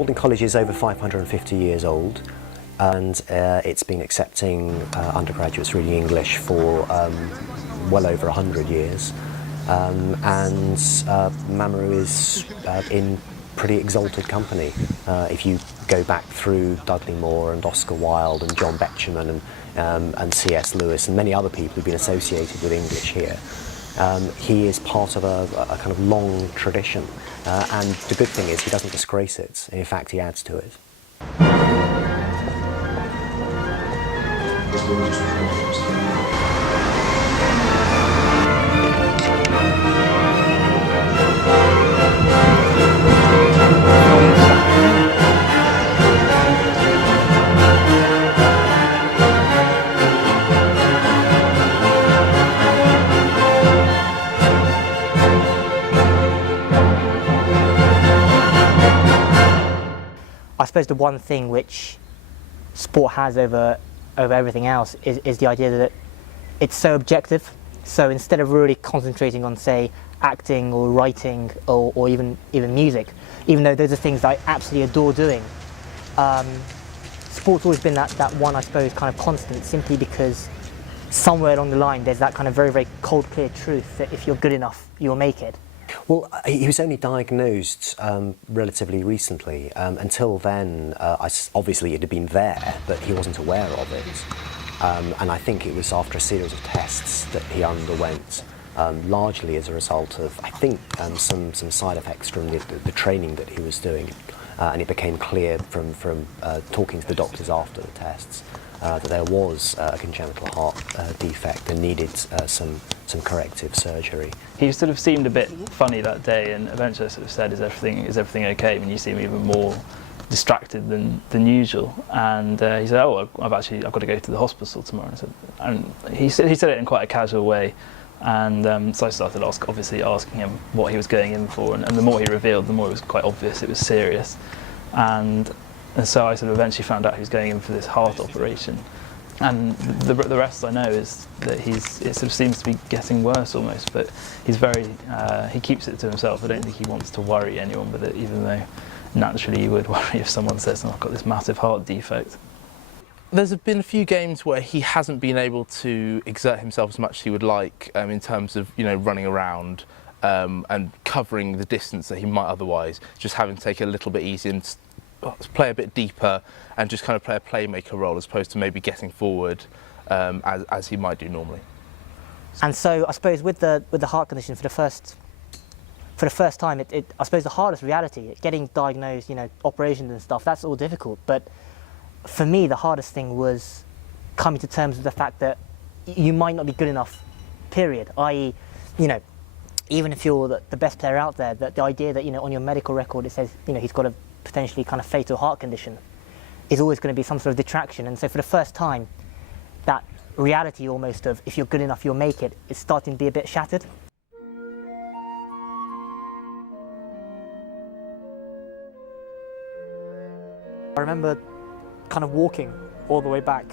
Malden College is over 550 years old, and it's been accepting undergraduates reading English for well over 100 years. And Mamoru is in pretty exalted company. If you go back through Dudley Moore and Oscar Wilde and John Betjeman and C.S. Lewis and many other people who've been associated with English here, he is part of a kind of long tradition. And the good thing is he doesn't disgrace it. In fact, he adds to it. I suppose the one thing which sport has over everything else is the idea that it's so objective. So instead of really concentrating on, say, acting or writing or even music, even though those are things that I absolutely adore doing, sport's always been that one, I suppose, kind of constant, simply because somewhere along the line there's that kind of very, very cold, clear truth that if you're good enough, you'll make it. Well, he was only diagnosed relatively recently. Until then, obviously it had been there, but he wasn't aware of it. And I think it was after a series of tests that he underwent, largely as a result of, I think, some side effects from the training that he was doing. And it became clear from talking to the doctors after the tests that there was a congenital heart defect and needed some corrective surgery. He sort of seemed a bit funny that day, and eventually I sort of said, "Is everything okay?" When you seem even more distracted than usual. And he said, "Oh, I've got to go to the hospital tomorrow." And I said, and he said it in quite a casual way. And so I started obviously asking him what he was going in for, and the more he revealed, the more it was quite obvious it was serious. And so I sort of eventually found out he was going in for this heart operation. And the rest I know is that it sort of seems to be getting worse almost, but he's he keeps it to himself. I don't think he wants to worry anyone with it, even though naturally you would worry if someone says, "Oh, I've got this massive heart defect." There's been a few games where he hasn't been able to exert himself as much as he would like, in terms of running around and covering the distance that he might otherwise, just having to take it a little bit easy and play a bit deeper and just kind of play a playmaker role as opposed to maybe getting forward as he might do normally. And so I suppose with the heart condition, for the first time, I suppose the hardest reality, getting diagnosed, operations and stuff, that's all difficult. But for me, the hardest thing was coming to terms with the fact that you might not be good enough, period. I.e., even if you're the best player out there, the idea that, on your medical record it says, he's got a potentially kind of fatal heart condition is always going to be some sort of detraction. And so for the first time, that reality almost of if you're good enough, you'll make it, is starting to be a bit shattered. I remember kind of walking all the way back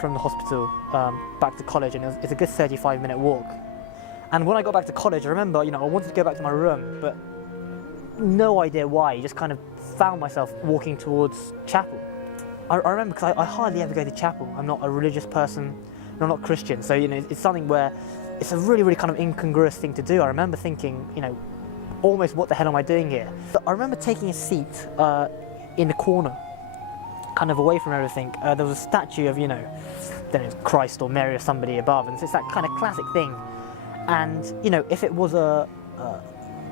from the hospital back to college, and it's a good 35-minute walk. And when I got back to college, I remember, I wanted to go back to my room, but no idea why, just kind of found myself walking towards chapel. I remember, because I hardly ever go to chapel. I'm not a religious person, I'm not Christian, so it's something where it's a really, really kind of incongruous thing to do. I remember thinking, almost what the hell am I doing here? But I remember taking a seat in the corner, kind of away from everything. There was a statue of, Christ or Mary or somebody above, and so it's that kind of classic thing. And if it was a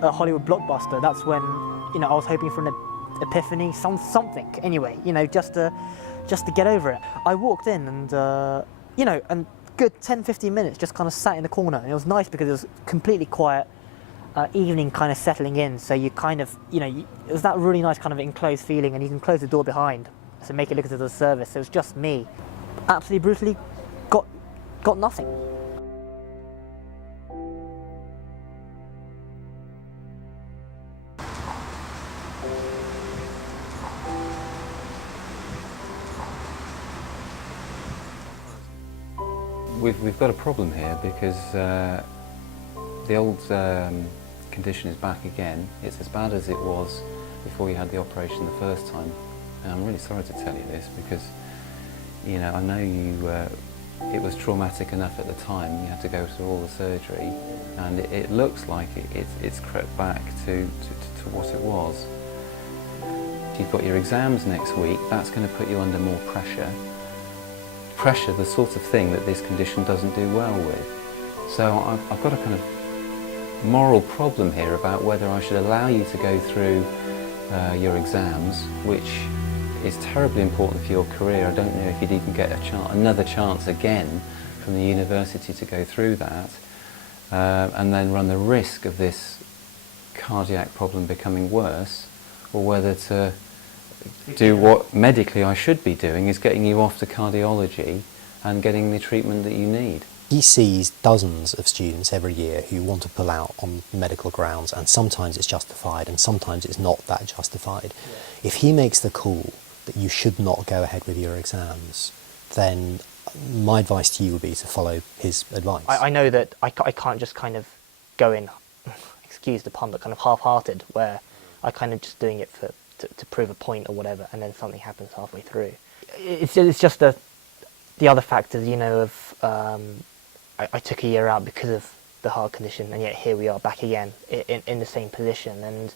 Hollywood blockbuster, that's when I was hoping for an epiphany, something. Anyway, just to get over it. I walked in and and good 10-15 minutes just kind of sat in the corner, and it was nice because it was completely quiet. Evening kind of settling in, so you kind of it was that really nice kind of enclosed feeling, and you can close the door behind, so make it look as if it was a service. So it was just me, absolutely brutally got nothing. We've got a problem here because the old condition is back again. It's as bad as it was before you had the operation the first time. And I'm really sorry to tell you this because, you know, I know it was traumatic enough at the time. You had to go through all the surgery, and it looks like it's crept back to what it was. You've got your exams next week. That's going to put you under more pressure. Pressure, the sort of thing that this condition doesn't do well with. So I've got a kind of moral problem here about whether I should allow you to go through your exams, which is terribly important for your career. I don't know if you'd even get another chance again from the university to go through that, and then run the risk of this cardiac problem becoming worse, or whether to do what medically I should be doing, is getting you off to cardiology and getting the treatment that you need. He sees dozens of students every year who want to pull out on medical grounds, and sometimes it's justified and sometimes it's not that justified. If he makes the call that you should not go ahead with your exams, then my advice to you would be to follow his advice. I know that I can't just kind of go in, excuse the pun, but kind of half-hearted, where I kind of just doing it to prove a point or whatever, and then something happens halfway through. It's just the other factors, you know, of I took a year out because of the heart condition, and yet here we are back again in the same position. And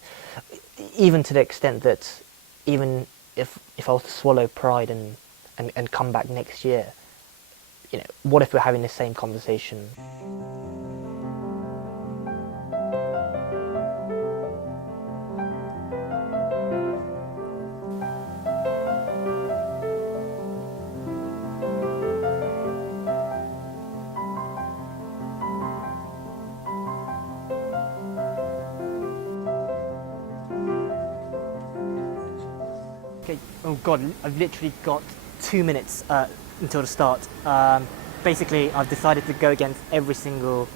even to the extent that even if I was to swallow pride and come back next year, you know, what if we're having the same conversation? Okay, oh God, I've literally got 2 minutes until the start. Basically, I've decided to go against every single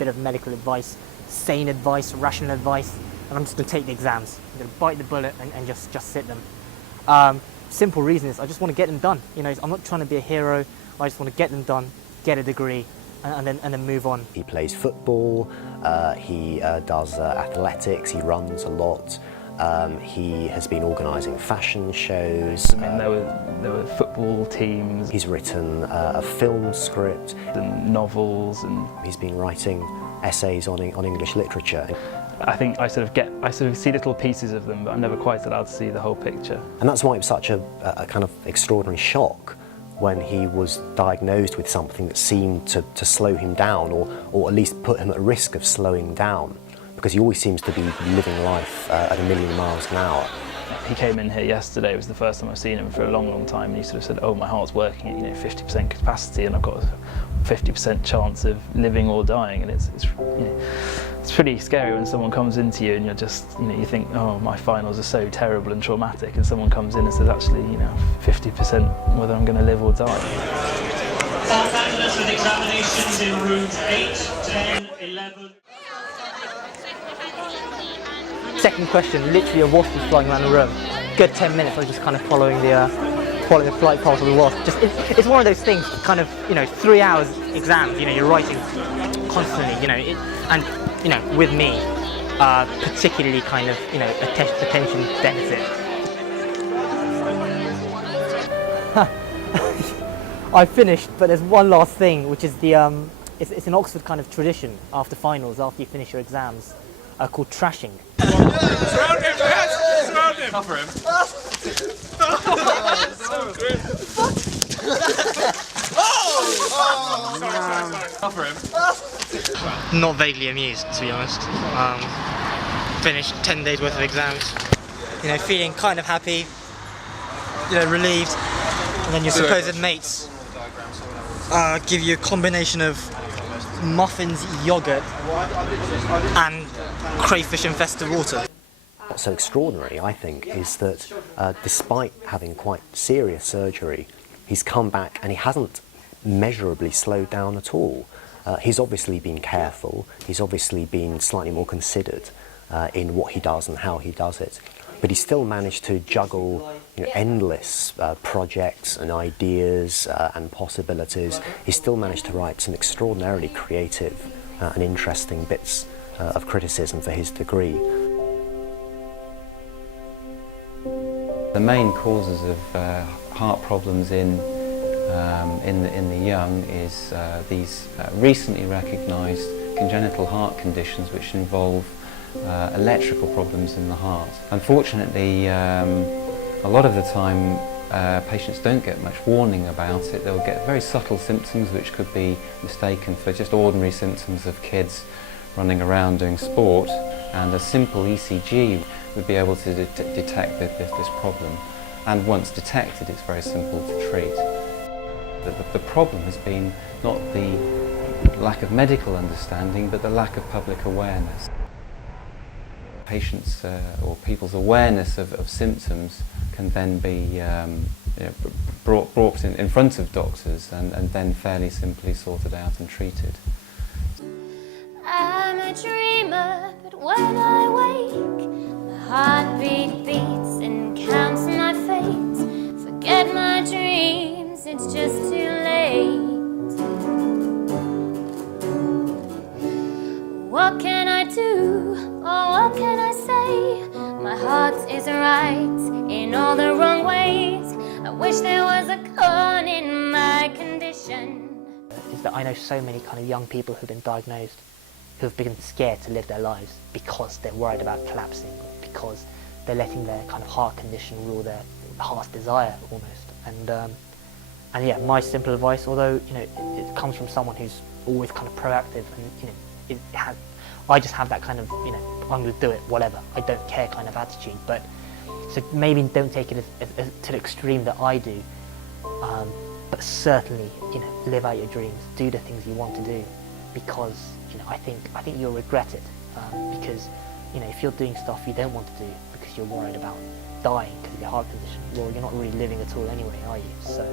bit of medical advice, sane advice, rational advice, and I'm just going to take the exams. I'm going to bite the bullet and just sit them. Simple reason is I just want to get them done. You know, I'm not trying to be a hero. I just want to get them done, get a degree, and then move on. He plays football, he does athletics, he runs a lot. He has been organising fashion shows. I mean, there were football teams. He's written a film script. And novels, and He's been writing essays on English literature. I think I sort of see little pieces of them, but I'm never quite allowed to see the whole picture. And that's why it was such a kind of extraordinary shock when he was diagnosed with something that seemed to slow him down, or at least put him at risk of slowing down, because he always seems to be living life at 1,000,000 miles an hour. He came in here yesterday. It was the first time I've seen him for a long, long time, and he sort of said, "Oh, my heart's working at 50% capacity, and I've got a 50% chance of living or dying." And it's pretty scary when someone comes into you and you're just you think, "Oh, my finals are so terrible and traumatic," and someone comes in and says, "Actually, 50% whether I'm going to live or die." Our panelists with examinations in rooms 8, 10, 11. Second question, literally a wasp was flying around the room. Good 10 minutes, I was just kind of following the flight path of the wasp. Just it's one of those things, kind of 3 hours exams. You're writing constantly. And with me, particularly kind of attention deficit. I finished, but there's one last thing, which is it's an Oxford kind of tradition after finals, after you finish your exams, called trashing. Surround him, yes! Surround him! Cover him. So good. Sorry. Cover him. Not vaguely amused, to be honest. Finished 10 days worth of exams. Feeling kind of happy, relieved, and then your supposed mates give you a combination of muffins, yogurt, and crayfish-infested water. What's so extraordinary, I think, is that despite having quite serious surgery, he's come back and he hasn't measurably slowed down at all. He's obviously been careful, he's obviously been slightly more considered in what he does and how he does it, but he's still managed to juggle endless projects and ideas and possibilities. He's still managed to write some extraordinarily creative and interesting bits of criticism for his degree. The main causes of heart problems in the young is these recently recognised congenital heart conditions which involve electrical problems in the heart. Unfortunately, a lot of the time patients don't get much warning about it. They'll get very subtle symptoms which could be mistaken for just ordinary symptoms of kids running around doing sport, and a simple ECG would be able to detect this problem. And once detected, it's very simple to treat. The problem has been not the lack of medical understanding, but the lack of public awareness. Patients or people's awareness of symptoms can then be brought in front of doctors and then fairly simply sorted out and treated. I'm a dreamer, but when I wake, my heartbeat beats and counts my fate. Forget my dreams, it's just too late. What can I do, or what can I say? My heart is right in all the wrong ways. I wish there was a cure in my condition. Is that I know so many kind of young people who've been diagnosed who've been scared to live their lives because they're worried about collapsing, because they're letting their kind of heart condition rule their heart's desire almost. And yeah, my simple advice, although it comes from someone who's always kind of proactive, and I just have that kind of I'm going to do it, whatever, I don't care kind of attitude. But so maybe don't take it as to the extreme that I do, but certainly live out your dreams, do the things you want to do, because I think you'll regret it, because if you're doing stuff you don't want to do because you're worried about dying because of your heart condition, well, you're not really living at all anyway, are you? So